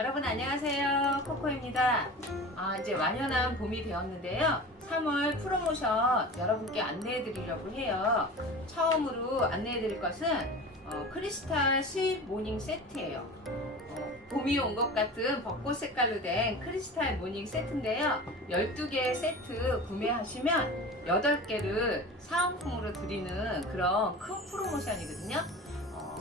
여러분 안녕하세요. 코코입니다. 아, 이제 완연한 봄이 되었는데요. 3월 프로모션 여러분께 안내해 드리려고 해요. 처음으로 안내해 드릴 것은 어, 크리스탈 스윗 모닝 세트예요. 어, 봄이 온 것 같은 벚꽃 색깔로 된 크리스탈 모닝 세트인데요. 12개 세트 구매하시면 8개를 사은품으로 드리는 그런 큰 프로모션이거든요. 어,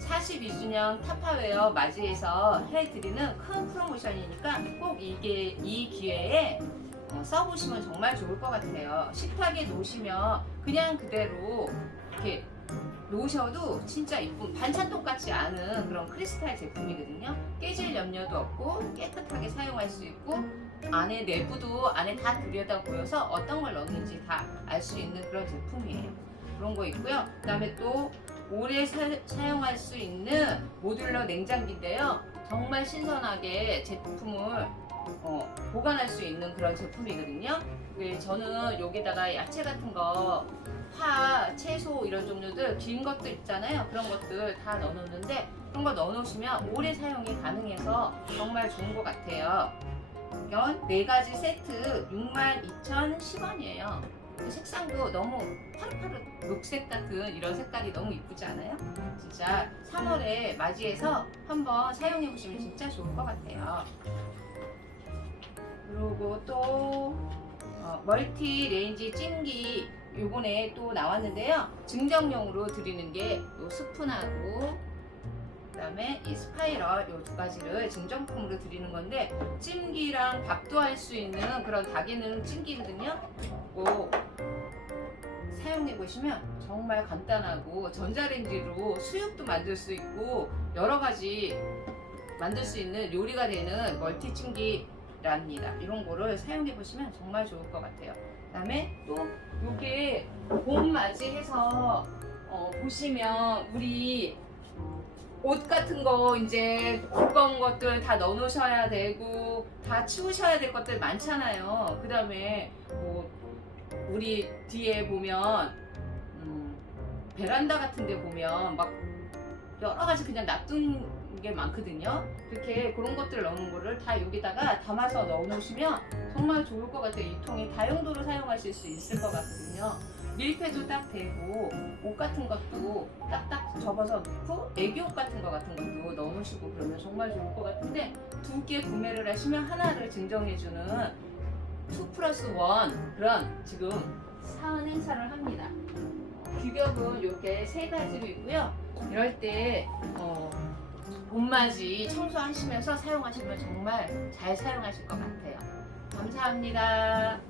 42주년 타파웨어 맞이해서 해드리는 큰 프로모션이니까 꼭 이게 이 기회에 어, 써보시면 정말 좋을 것 같아요. 식탁에 놓으시면 그냥 그대로 이렇게 놓으셔도 진짜 이쁜 반찬통 같지 않은 그런 크리스탈 제품이거든요. 깨질 염려도 없고 깨끗하게 사용할 수 있고 안에 내부도 안에 다 들여다 보여서 어떤 걸 넣는지 다 알 수 있는 그런 제품이에요. 그런 거 있고요. 그 다음에 또 오래 사, 용할 수 있는 모듈러 냉장기인데요. 정말 신선하게 제품을 어, 보관할 수 있는 그런 제품이거든요. 그 저는 여기다가 야채 같은 거, 파, 채소 이런 종류들 긴 것들 있잖아요. 그런 것들 다 넣어놓는데 그런 거 넣어놓으시면 오래 사용이 가능해서 정말 좋은 것 같아요. 이건 네 가지 세트 62,010원이에요. 그 색상도 너무 파릇파릇 녹색 같은 이런 색깔이 너무 이쁘지 않아요? 진짜 3월에 맞이해서 한번 사용해 보시면 진짜 좋을 것 같아요. 그리고 또 어, 멀티 레인지 찜기 요번에 또 나왔는데요. 증정용으로 드리는 게 요 스푼하고 그다음에 이 스파이럴 요 두 가지를 증정품으로 드리는 건데 찜기랑 밥도 할 수 있는 그런 닭에는 찜기거든요. 꼭 보시면 정말 간단하고 전자레인지로 수육도 만들 수 있고 여러 가지 만들 수 있는 요리가 되는 멀티 찜기랍니다. 이런 거를 사용해 보시면 정말 좋을 것 같아요. 그 다음에 또 요게 봄 맞이해서 어, 보시면 우리 옷 같은 거 이제 두꺼운 것들 다 넣어놓으셔야 되고 다 치우셔야 될 것들 많잖아요. 그 다음에 뭐 우리 뒤에 보면 음, 베란다 같은 데 보면 막 여러 가지 그냥 놔둔 게 많거든요. 그렇게 그런 것들 넣는 거를 다 여기다가 담아서 넣어 놓으시면 정말 좋을 것 같아요. 이 통이 다용도로 사용하실 수 있을 것 같거든요. 밀폐도 딱 되고 옷 같은 것도 딱딱 접어서 넣고 애기 옷 같은 거 같은 것도 넣어 놓으시고 그러면 정말 좋을 것 같은데 두 개 구매를 하시면 하나를 증정해주는 2 플러스 1 그런 지금 사은 행사를 합니다. 규격은 이렇게 세 가지로 있고요. 이럴 때 어, 봄맞이 청소하시면서 사용하시면 정말 잘 사용하실 것 같아요. 감사합니다.